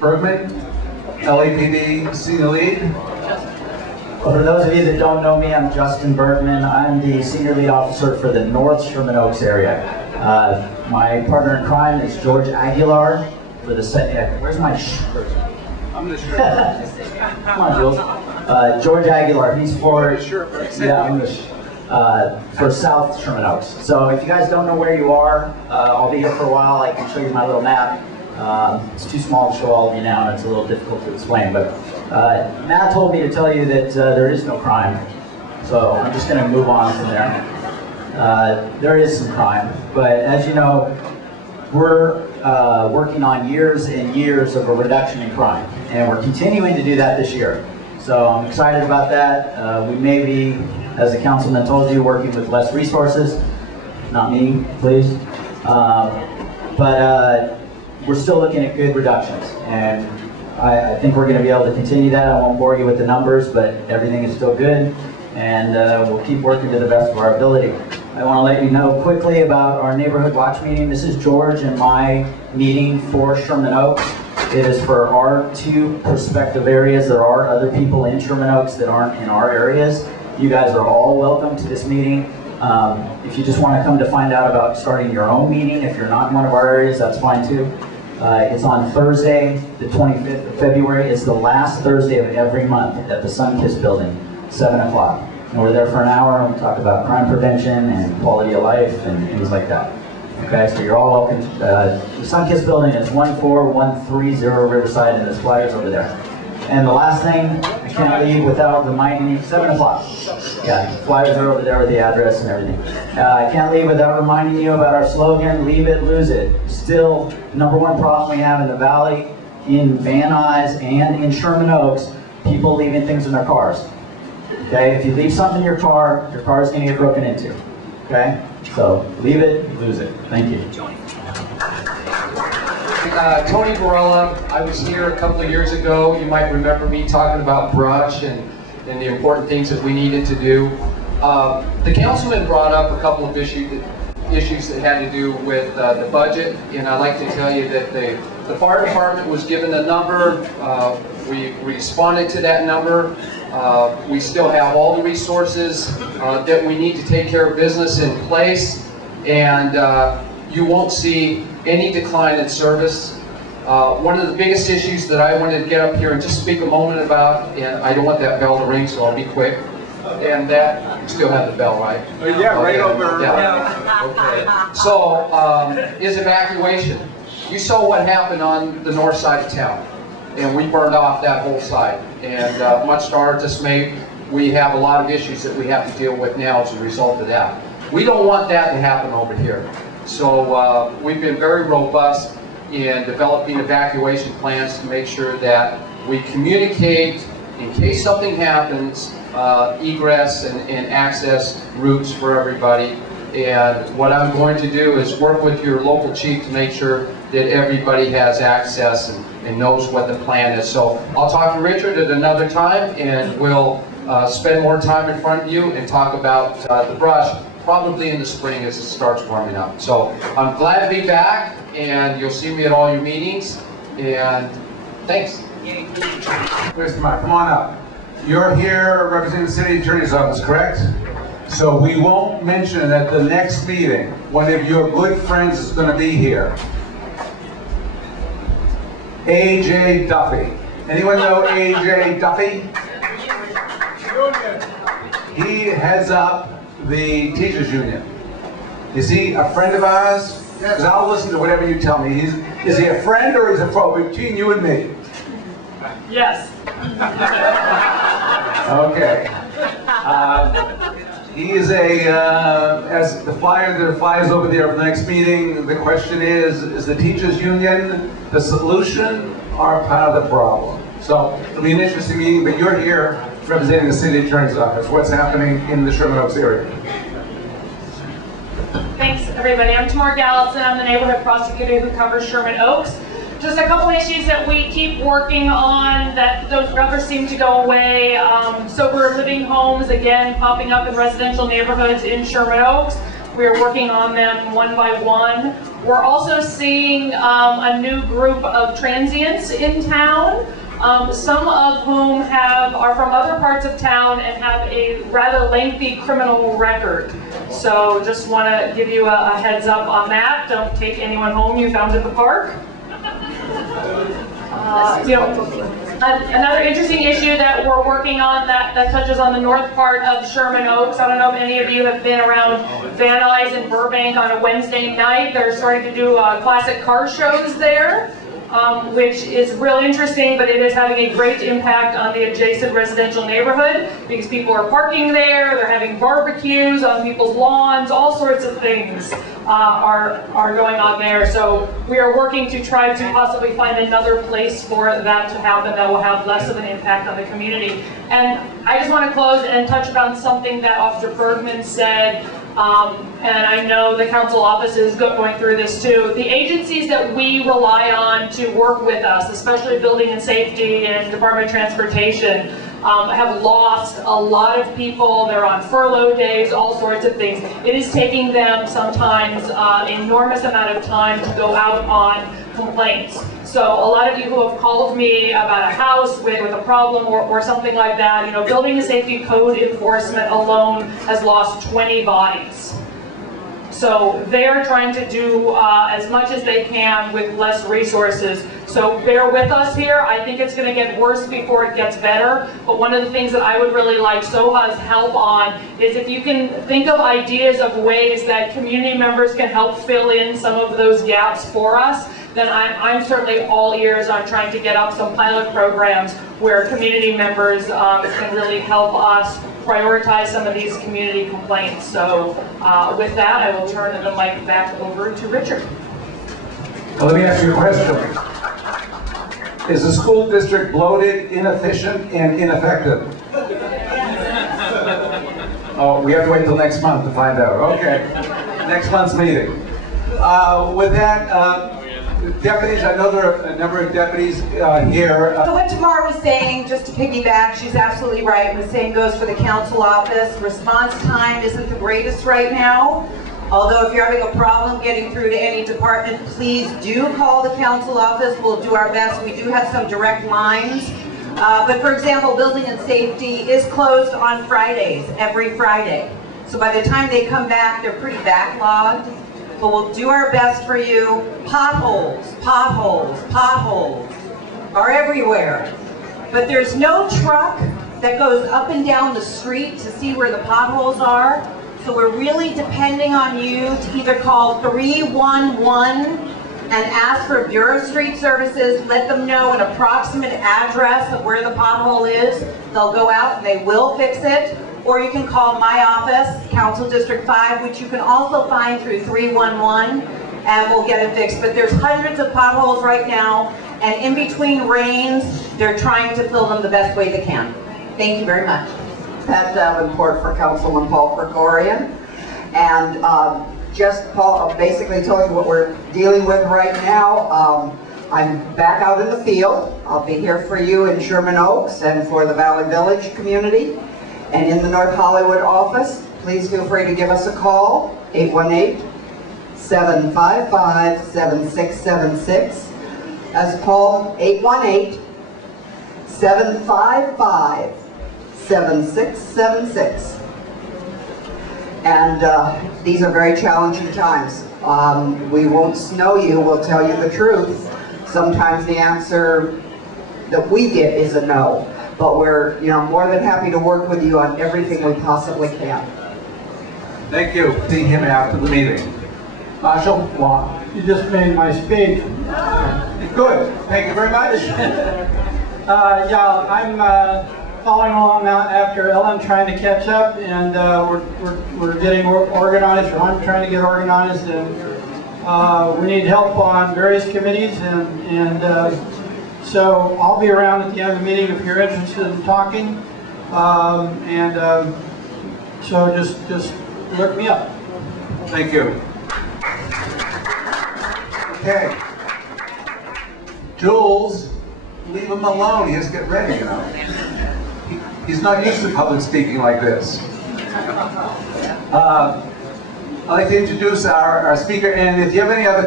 Bergman, LAPD Senior Lead. Well, for those of you that don't know me, I'm Justin Bergman. I'm the Senior Lead Officer for the North Sherman Oaks area. My partner in crime is George Aguilar for the where's my shirt? I'm the shirt. Come on, Jules. George Aguilar, he's for, for South Sherman Oaks. So if you guys don't know where you are, I'll be here for a while. I can show you my little map. It's too small to show all of you now, and it's a little difficult to explain. But Matt told me to tell you that there is no crime. So I'm just going to move on from there. There is some crime, but as you know, we're working on years and years of a reduction in crime, and we're continuing to do that this year. So I'm excited about that. We may be, as the councilman told you, working with less resources. Not me, please. But we're still looking at good reductions, and I think we're going to be able to continue that. I won't bore you with the numbers, but everything is still good, and we'll keep working to the best of our ability. I want to let you know quickly about our neighborhood watch meeting. This is George and my meeting for Sherman Oaks. It is for our two prospective areas. There are other people in Sherman Oaks that aren't in our areas. You guys are all welcome to this meeting. If you just want to come to find out about starting your own meeting, if you're not in one of our areas, that's fine too. It's on Thursday, the 25th of February. It's the last Thursday of every month at the Sunkiss building, 7 o'clock. And we're there for an hour, and we talk about crime prevention and quality of life and things like that. Okay, so you're all welcome. The Sunkiss building is 14130 Riverside, and there's flyers over there. And the last thing, I can't leave without reminding you, 7 o'clock. Yeah, flyers are over there with the address and everything. I can't leave without reminding you about our slogan, leave it, lose it. Still, #1 problem we have in the Valley, in Van Nuys, and in Sherman Oaks, people leaving things in their cars. Okay, if you leave something in your car is going to get broken into. Okay, so leave it, lose it. Thank you. Tony Varela, I was here a couple of years ago. You might remember me talking about brush and the important things that we needed to do. The councilman brought up a couple of issues that had to do with the budget, and I'd like to tell you that the fire department was given a number. We responded to that number. We still have all the resources that we need to take care of business in place, and you won't see any decline in service. One of the biggest issues that I wanted to get up here and just speak a moment about, and I don't want that bell to ring, so I'll be quick. And that, you still have the bell, right? Yeah, right over. Yeah. Okay. So, is evacuation. You saw what happened on the north side of town, and we burned off that whole side. And much to our dismay, we have a lot of issues that we have to deal with now as a result of that. We don't want that to happen over here. So we've been very robust in developing evacuation plans to make sure that we communicate in case something happens, egress and access routes for everybody. And what I'm going to do is work with your local chief to make sure that everybody has access and knows what the plan is. So I'll talk to Richard at another time, and we'll spend more time in front of you and talk about the brush, probably in the spring as it starts warming up. So I'm glad to be back, and you'll see me at all your meetings, and thanks. Mr. Mike, come on up. You're here representing the city attorney's office, correct? So we won't mention at the next meeting, one of your good friends is going to be here. A.J. Duffy. Anyone know A.J. Duffy? He heads up the teachers union. Is he a friend of ours? Because I'll listen to whatever you tell me. Is he a friend or is he a foe between you and me? Yes. Okay. He is as the flyer that flies over there for the next meeting, the question is the teachers union the solution or part of the problem? So it'll be an interesting meeting, but you're here representing the city attorney's office. What's happening in the Sherman Oaks area? Thanks, everybody. I'm Tamar Gallatin. I'm the neighborhood prosecutor who covers Sherman Oaks. Just a couple issues that we keep working on that don't ever seem to go away. Sober living homes, again, popping up in residential neighborhoods in Sherman Oaks. We are working on them one by one. We're also seeing a new group of transients in town, some of whom are from other parts of town and have a rather lengthy criminal record. So just want to give you a heads up on that. Don't take anyone home you found at the park. Another interesting issue that we're working on that touches on the north part of Sherman Oaks. I don't know if any of you have been around Van Nuys and Burbank on a Wednesday night. They're starting to do classic car shows there, which is real interesting, but it is having a great impact on the adjacent residential neighborhood because people are parking there, they're having barbecues on people's lawns, all sorts of things are going on there. So we are working to try to possibly find another place for that to happen that will have less of an impact on the community. And I just want to close and touch upon something that Officer Bergman said. And I know the council office is going through this too. The agencies that we rely on to work with us, especially Building and Safety and Department of Transportation, have lost a lot of people. They're on furlough days, all sorts of things. It is taking them sometimes an enormous amount of time to go out on complaints. So a lot of you who have called me about a house with a problem or something like that, Building and Safety Code enforcement alone has lost 20 bodies. So they're trying to do as much as they can with less resources. So bear with us here. I think it's going to get worse before it gets better. But one of the things that I would really like Soha's help on is if you can think of ideas of ways that community members can help fill in some of those gaps for us, then I'm certainly all ears on trying to get up some pilot programs where community members can really help us prioritize some of these community complaints. So with that, I will turn the mic back over to Richard. Well, let me ask you a question. Is the school district bloated, inefficient, and ineffective? Oh, we have to wait till next month to find out. Okay, next month's meeting. With that, deputies, I know there are a number of deputies here. So what Tamara was saying, just to piggyback, she's absolutely right. The same goes for the council office. Response time isn't the greatest right now. Although if you're having a problem getting through to any department, please do call the council office. We'll do our best. We do have some direct lines. But for example, Building and Safety is closed on Fridays, every Friday. So by the time they come back, they're pretty backlogged. But we'll do our best for you. Potholes, potholes, potholes are everywhere. But there's no truck that goes up and down the street to see where the potholes are. So we're really depending on you to either call 311 and ask for Bureau Street Services, let them know an approximate address of where the pothole is. They'll go out and they will fix it. Or you can call my office, Council District 5, which you can also find through 311, and we'll get it fixed. But there's hundreds of potholes right now, and in between rains, they're trying to fill them the best way they can. Thank you very much. Pat Davenport for Councilman Paul Gregorian. And Paul basically told you what we're dealing with right now. I'm back out in the field. I'll be here for you in Sherman Oaks and for the Valley Village community. And in the North Hollywood office, please feel free to give us a call, 818-755-7676. As Paul, 818-755-7676. And these are very challenging times. We won't snow you, we'll tell you the truth. Sometimes the answer that we get is a no. But we're more than happy to work with you on everything we possibly can. Thank you. See him after the meeting. Marshall? Well, you just made my speech. Good. Thank you very much. Yeah, I'm following along now after Ellen, trying to catch up, and we're getting organized, or I'm trying to get organized, and we need help on various committees, and so I'll be around at the end of the meeting if you're interested in talking, so just look me up. Thank you. Okay. Jules, leave him alone. He has to get ready, He's not used to public speaking like this. I'd like to introduce our speaker, and if you have any other